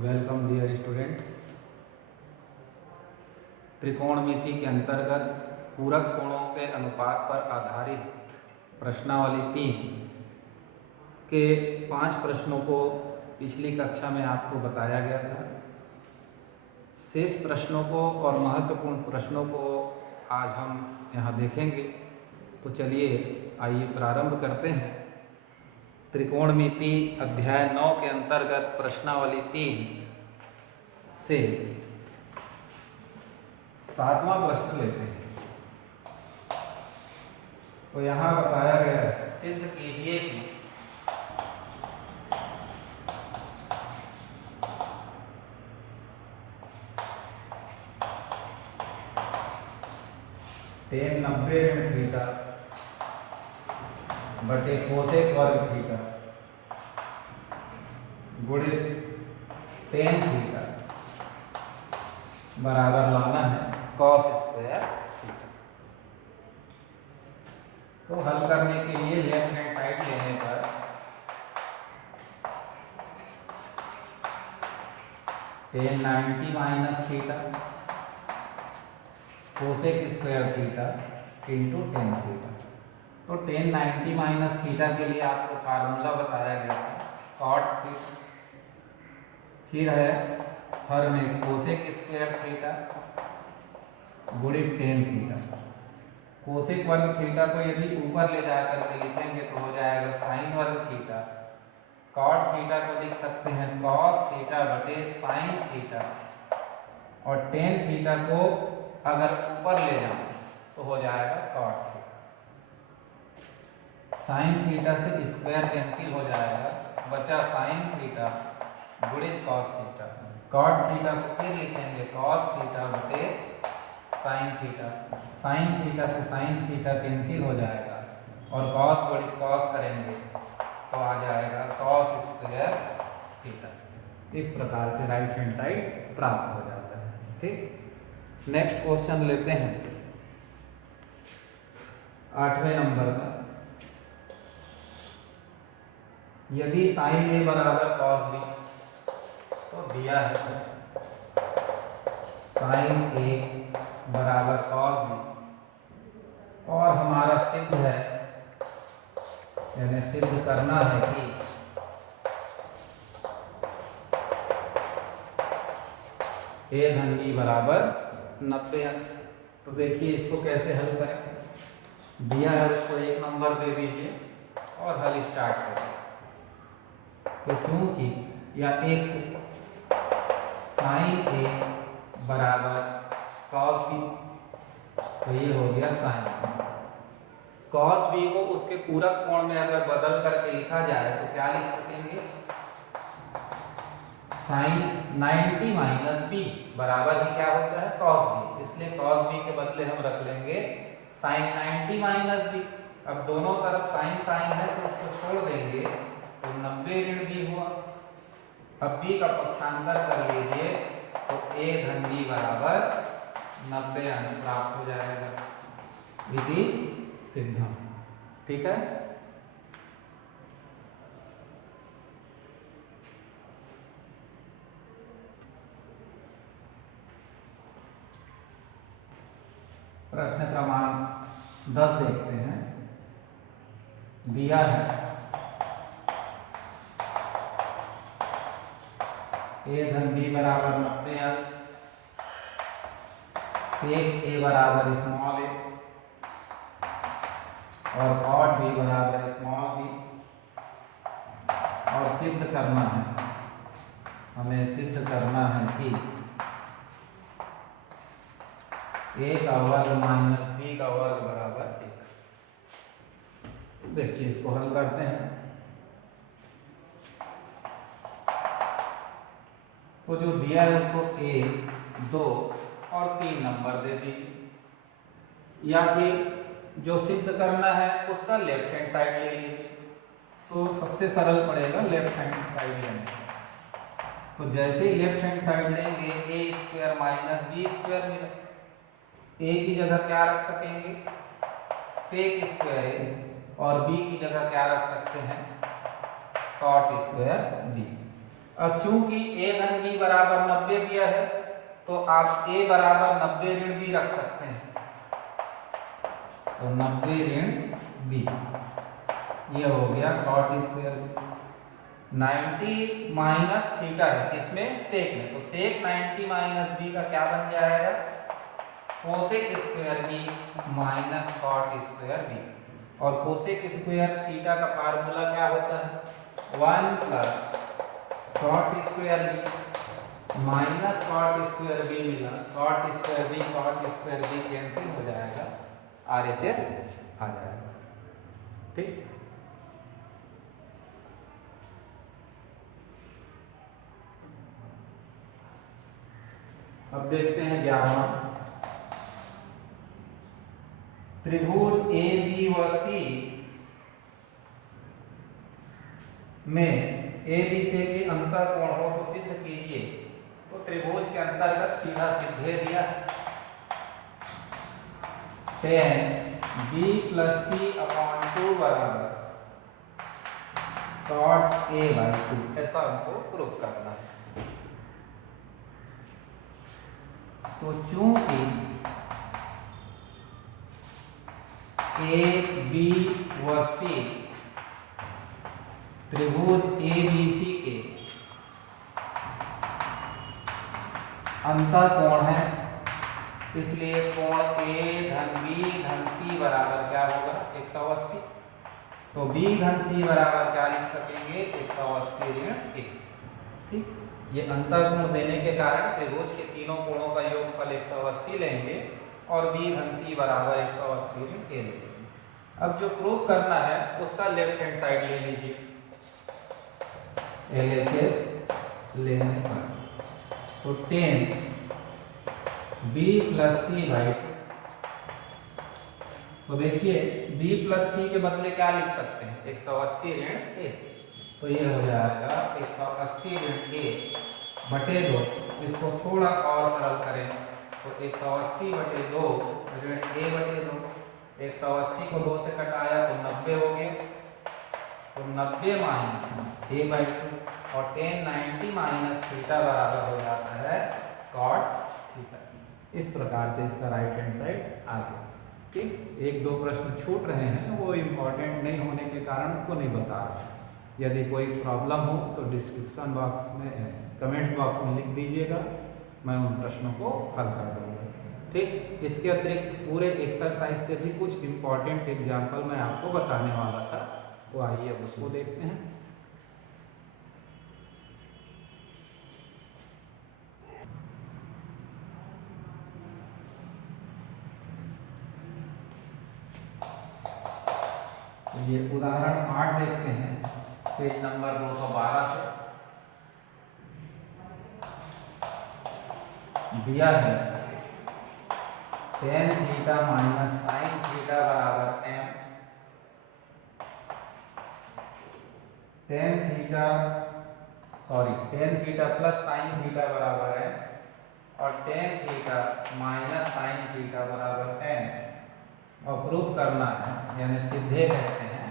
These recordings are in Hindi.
Welcome dear students. त्रिकोणमिति के अंतर्गत पूरक कोणों के अनुपात पर आधारित प्रश्नावली 3 के 5 प्रश्नों को पिछली कक्षा में आपको बताया गया था। शेष प्रश्नों को और महत्वपूर्ण प्रश्नों को आज हम यहाँ देखेंगे। तो चलिए आइए प्रारंभ करते हैं। त्रिकोणमिति अध्याय 9 के अंतर्गत प्रश्नावली 3 से 7वां प्रश्न लेते हैं। तो यहाँ बताया गया है, सिद्ध कीजिए कि tan 90 ऋण थीटा बटे कोसेक वर्ग थीटा गुणित tan थीटा बराबर लाना है cos स्क्वायर थीटा। तो हल करने के लिए लेफ्ट हैंड साइड लेने पर tan 90 minus theta cosec square theta into tan theta. तो tan 90 माइनस थीटा के लिए आपको फार्मूला बताया गया था cot थीटा, फिर है हर में कोसेक स्क्वायर थीटा गुणित tan थीटा। कोसेक वर्ग थीटा को यदि ऊपर ले जाकर के लिखेंगे तो हो जाएगा साइन वर्ग थीटा। कॉट थीटा को लिख सकते हैं कॉस थीटा बटे साइन थीटा, और tan थीटा को अगर ऊपर ले जाओ तो हो जाएगा कॉट थीटा। साइन थीटा से स्क्वायर कैंसिल हो जाएगा, बचा साइन थीटा गुणित कॉस थीटा। कॉट थीटा को फिर लिखेंगे कॉस थीटा बटे साइन थीटा। साइन थीटा से साइन थीटा कैंसिल हो जाएगा और कॉस गुणित कॉस करेंगे तो आ जाएगा कॉस स्क्वायर थीटा। इस प्रकार से राइट हैंड साइड प्राप्त हो जाता है। ठीक, नेक्स्ट क्वेश्चन लेते हैं 8वें नंबर का। यदि साइन ए बराबर कॉस बी तो दिया है साइन ए बराबर कॉस बी, और हमारा सिद्ध है यानी सिद्ध करना है कि ए धन बी बराबर 90 अंश। तो देखिए इसको कैसे हल करें। दिया है उसको 1 नंबर दे दीजिए और हल स्टार्ट करें। तो क्योंकि या एक साइन ए बराबर कॉस बी, तो ये हो गया साइन। कॉस बी को उसके पूरक कोण में अगर बदल करके लिखा जाए तो क्या लिख सकेंगे, साइन 90 माइनस बी बराबर ही क्या होता है कॉस बी। इसलिए कॉस बी के बदले हम रख लेंगे साइन 90 माइनस बी। अब दोनों तरफ साइन साइन है तो उसको छोड़ देंगे तो 90 ऋण बी हुआ। अब बी का पक्षांतर कर लीजिए तो ए धन बी बराबर 90 अंश प्राप्त हो जाएगा। विधि सिद्धम। ठीक है, प्रश्न क्रमांक 10 देखते हैं। दिया है ए धन बी बराबर 90 अंश, सेक ए बराबर स्मॉल ए और कॉट बी बराबर स्मॉल बी, और सिद्ध करना है, हमें सिद्ध करना है कि ए का वर्ग माइनस बी का वर्ग बराबर 1। देखिए इसको हल करते हैं। तो जो दिया है उसको 1, 2 और 3 नंबर दे दीजिए, या फिर जो सिद्ध करना है उसका लेफ्ट हैंड साइड ले लीजिए। तो सबसे सरल पड़ेगा लेफ्ट हैंड साइड लेने। तो जैसे ही लेफ्ट हैंड साइड लेंगे ए स्क्वायर माइनस बी स्क्वायर मिला। ए की जगह क्या रख सकेंगे सेक स्क्वायर ए, और बी की जगह क्या रख सकते हैं कॉट स्क्वायर बी। अब चूंकि a धन b बराबर 90 दिया है तो आप a बराबर 90 ऋण b रख सकते हैं। तो 90 ऋण b, ये हो गया cot square b। 90 minus theta है इसमें सेक में, तो सेक 90 माइनस b का क्या बन जाएगा, cosec square b minus cot square b। और कोसेक स्क्वायर थीटा का फार्मूला क्या होता है, 1 plus cot square b minus cot square b मिला, कॉट स्क्वायर b कैंसिल हो जाएगा, RHS आ जाएगा। ठीक, अब देखते हैं 11वां। त्रिभुज ए बी व सी में ए बी से के अंतर कोण हो तो सिद्ध कीजिए। तो त्रिभुज के अंतर्गत सीधा सिद्धे दिया, tan b प्लस सी अपॉन 2 बराबर cot a बाई 2, ऐसा हमको प्रूव करना है। तो चूंकि ए बी व सी त्रिभुज ए बी सी के अंतर कोण है, इसलिए कोण ए धन बी धन सी बराबर क्या होगा, 180। तो b धन c बराबर क्या लिख सकेंगे, 180 ऋण 1। ठीक, ये अंतर कोण देने के कारण त्रिभुज के तीनों कोणों का योगफल 180 लेंगे और b धन c बराबर 180 ऋण 1 लेंगे। अब जो प्रूव करना है उसका लेफ्ट हैंड साइड ले लीजिए, LHS लेने पर। तो tan b plus C by, तो देखिए b प्लस सी के बदले क्या लिख सकते हैं, 180 ऋण 1। तो ये हो जाएगा 180 ऋण 1 बटे 2। इसको थोड़ा और सरल करें तो 180 बटे 2 ऋण a बटे 2। 180 को 2 से कटाया तो 90 हो गया, तो 90 माइनस a बाई 2 और tan 90 माइनस थीटा बराबर हो जाता है cot थीटा। इस प्रकार से इसका राइट हैंड साइड आ गया। ठीक, एक दो प्रश्न छूट रहे हैं, वो इम्पोर्टेंट नहीं होने के कारण उसको नहीं बता रहा। यदि कोई प्रॉब्लम हो तो डिस्क्रिप्शन बॉक्स में, कमेंट बॉक्स में लिख दीजिएगा, मैं उन प्रश्नों को हल कर दूँगा। ठीक, इसके अतिरिक्त पूरे एक्सरसाइज से भी कुछ इम्पोर्टेंट एग्जाम्पल मैं आपको बताने वाला था, तो आइए अब उसको देखते हैं। ये उदाहरण 8 देखते हैं, पेज नंबर 212 से। दिया है tan theta minus sine theta बराबर m, tan theta plus sine theta बराबर है और tan theta minus sine theta बराबर m। और प्रूफ करना है, यानी सीधे कहते हैं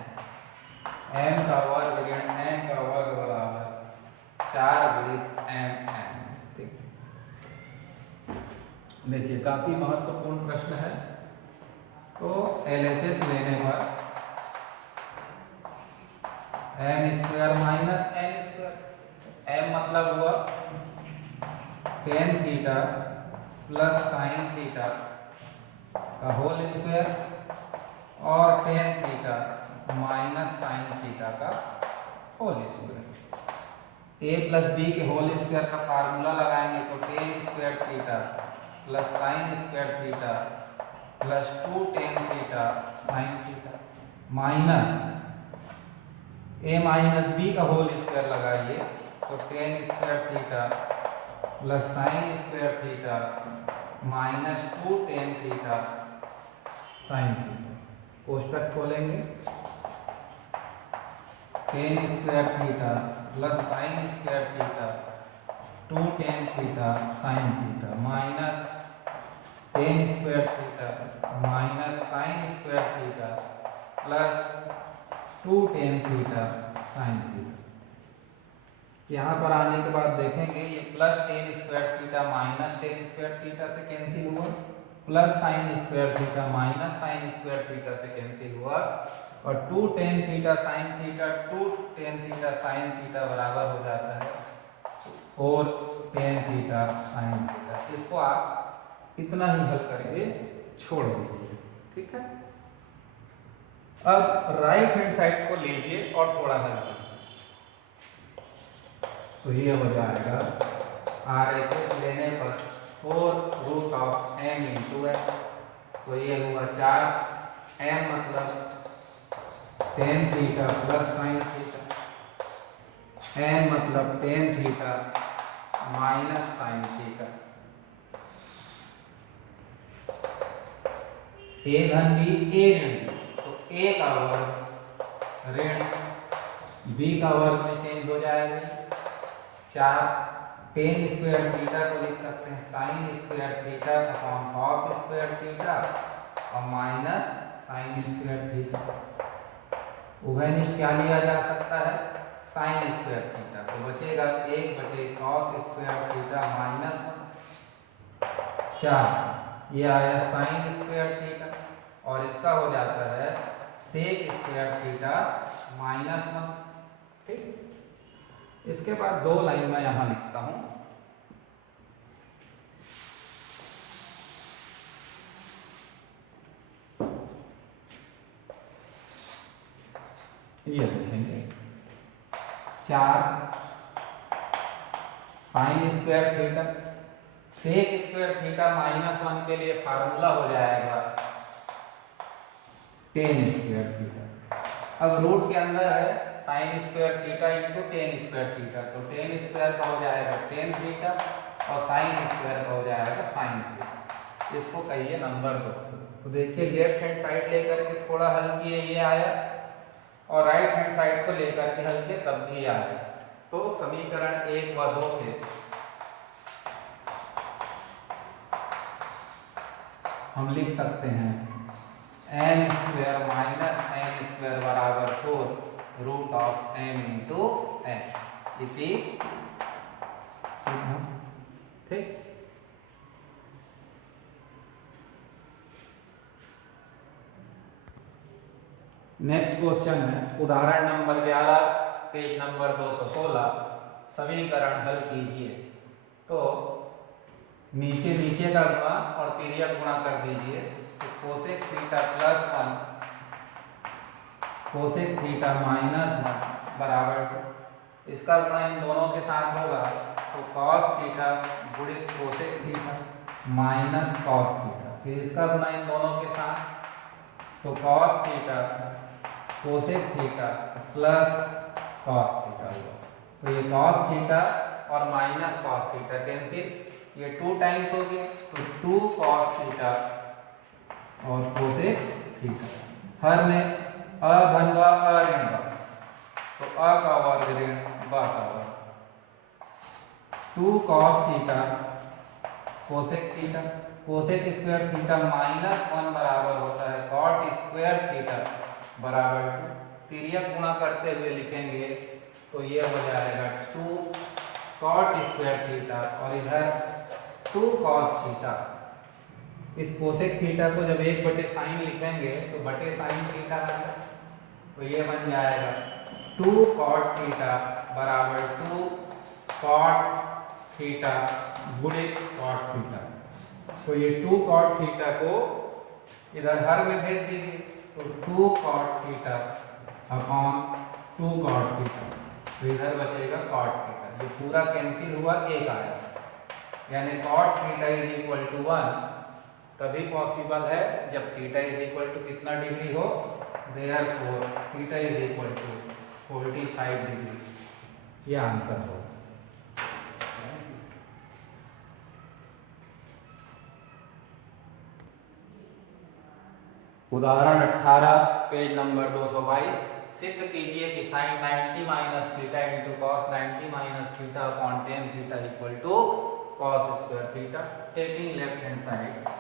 m का वर्ग ऋण m का वर्ग बराबर 4 गुणित m। ठीक, देखिए काफी महत्वपूर्ण प्रश्न है। तो LHS लेने पर m square minus n square, m मतलब हुआ tan theta plus sine theta का होल स्क्वायर और tan theta minus sine theta का whole square. a plus b के होल स्क्वायर का फार्मूला लगाएंगे तो tan square theta plus sine square theta plus 2 tan theta sine theta minus a minus b का होल स्क्वायर लगाइए तो tan square theta plus sine square theta minus 2 tan theta sine theta. कोष्टक खोलेंगे, tan square theta plus sine square theta 2 tan theta sine theta minus tan square theta minus sine square theta plus 2 tan theta sine theta. यहाँ पर आने के बाद देखेंगे ये plus tan square theta minus tan square theta से कैंसिल हुआ, plus sine square theta minus sine square theta से कैंसिल हुआ, और two tan theta sine theta two tan theta sine theta बराबर हो जाता है four ten theta sine theta. इसको आप इतना ही हल करके छोड़ दीजिए, ठीक है। अब राइट हैंड साइड को लीजिए और थोड़ा हल कीजिए, तो ये हो जाएगा RHS लेने पर 4√m इंटू m, तो ये हुआ 4, m मतलब tan theta plus sine theta, m मतलब tan theta minus sine theta. a धन b a ऋण, तो a का वर्ग ऋण b का वर्ग में चेंज हो जाएगा 4, टेन स्क्वायर थीटा को लिख सकते हैं sign square theta upon cos square theta और माइनस साइन स्क्वायर थीटा। उभयनिष्ठ क्या लिया जा सकता है, साइन स्क्वायर थीटा, तो बचेगा 1/कॉस स्क्वायर थीटा माइनस 4, ये आया साइन स्क्वायर थीटा, और इसका हो जाता है सेक स्क्वायर थीटा माइनस 1, ठीक। इसके बाद दो लाइन मैं यहां लिखता हूं, ये लिखेंगे 4 sine square theta sec square theta minus 1 के लिए फार्मूला हो जाएगा टेन स्क्वायर थीटा। अब रूट के अंदर है sine square theta into tan square theta, तो टेन स्क्वायर का हो जाएगा टेन थीटा और साइन स्क्वायर का हो जाएगा साइन थीटा। इसको कहिए नंबर 2। तो देखिए लेफ्ट हैंड साइड लेकर के थोड़ा हल किए ये आया, और राइट हैंड साइड को लेकर के हल किए तब भी आया। तो समीकरण 1 व 2 से हम लिख सकते हैं n square minus n square बराबर 4√m इंटू n इति, ठीक। नेक्स्ट क्वेश्चन है उदाहरण नंबर 11 पेज नंबर 216, समीकरण हल कीजिए। तो नीचे नीचे का गुणा और तिर्यक गुणा कर दीजिए, तो cosec theta plus 1 cosec theta minus 1 बराबर 2, इसका गुणा इन दोनों के साथ होगा तो कॉस थीटा गुणित cosec theta minus cos theta, फिर इसका गुणा इन दोनों के साथ तो cos theta cosec theta plus cos theta होगा। तो ये कॉस थीटा और माइनस कॉस थीटा कैंसिल, ये 2 टाइम्स हो गया, तो 2 कॉस थीटा और कोसेक थीटा। हर में अ धन व अ ऋण व, तो अ का वर्ग ऋण व का वर्ग, 2 cos theta cosec theta, cosec square theta minus 1 बराबर होता है कॉट स्क्वायर थीटा बराबर 2। तिर्यक गुणा करते हुए लिखेंगे तो ये हो जाएगा 2 कॉट स्क्वायर थीटा और इधर 2 कॉस थीटा। इस कोसेक थीटा को जब 1/साइन लिखेंगे तो बटे साइन थीटा आएगा, तो ये बन जाएगा 2 कॉट थीटा बराबर 2 कॉट थीटा गुणित कॉट थीटा। तो ये 2 कॉट थीटा को इधर हर में भेज दीजिए, तो 2 cot theta upon 2 cot theta, तो इधर बचेगा कॉट थीटा, ये पूरा कैंसिल हुआ, एक आया, यानी cot theta is equal to 1 तभी पॉसिबल है जब थीटा इज इक्वल टू कितना डिग्री हो, therefore theta is equal to 45 degree, ये आंसर हो। उदाहरण 18 पेज नंबर 222, सिद्ध कीजिए कि sine 90 minus theta into cos 90 minus theta upon tan theta equal to cos square theta. Taking left hand side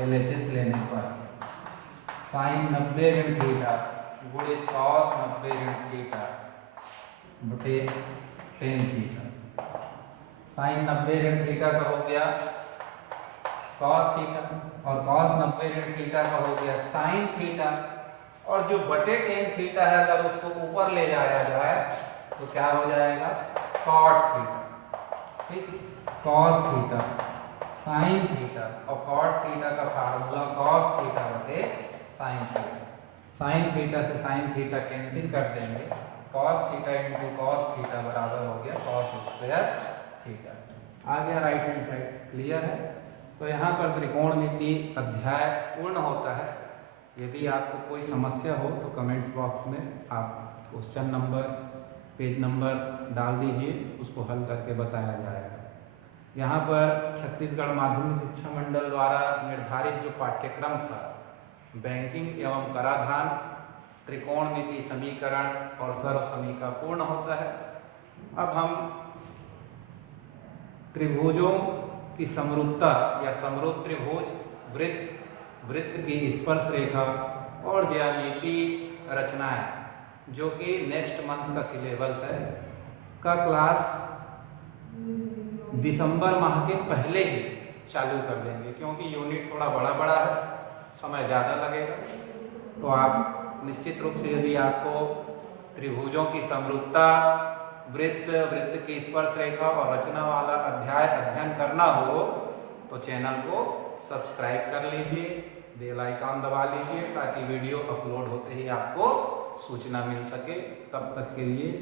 LHS लेने पर साइन 90 ऋण थीटा गुणित कॉस 90 ऋण थीटा बटे टेन थीटा। साइन 90 ऋण थीटा का हो गया कॉस थीटा, और कॉस 90 ऋण थीटा का हो गया साइन थीटा, और जो बटे टेन थीटा है अगर उसको ऊपर ले जाया जाए तो क्या हो जाएगा कॉट थीटा। ठीक, कॉस थीटा साइन थीटा, और कॉट थीटा का फार्मूला कॉस थीटा बटे साइन थीटा। साइन थीटा से साइन थीटा कैंसिल कर देंगे, cos theta into cos theta बराबर हो गया कॉस स्क्वायर थीटा। आ गया राइट हैंड साइड, क्लियर है। तो यहाँ पर त्रिकोणमिति अध्याय पूर्ण होता है। यदि आपको कोई समस्या हो तो कमेंट्स बॉक्स में आप क्वेश्चन नंबर पेज नंबर डाल दीजिए, उसको हल करके बताया जाएगा। यहाँ पर छत्तीसगढ़ माध्यमिक शिक्षा मंडल द्वारा निर्धारित जो पाठ्यक्रम था बैंकिंग एवं कराधान, त्रिकोणमिति समीकरण और सर्व समीका पूर्ण होता है। अब हम त्रिभुजों की समरूपता या समरूप त्रिभुज, वृत्त, वृत्त की स्पर्श रेखा और ज्यामिति रचनाएं, जो कि नेक्स्ट मंथ का सिलेबस है, का क्लास दिसंबर माह के पहले ही चालू कर देंगे, क्योंकि यूनिट थोड़ा बड़ा है, समय ज़्यादा लगेगा। तो आप निश्चित रूप से यदि आपको त्रिभुजों की समरूपता, वृत्त, वृत्त की स्पर्श रेखा और रचना वाला अध्याय अध्ययन करना हो तो चैनल को सब्सक्राइब कर लीजिए, बेल आइकॉन दबा लीजिए, ताकि वीडियो अपलोड होते ही आपको सूचना मिल सके। तब तक के लिए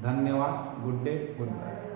धन्यवाद। Good day, good bye.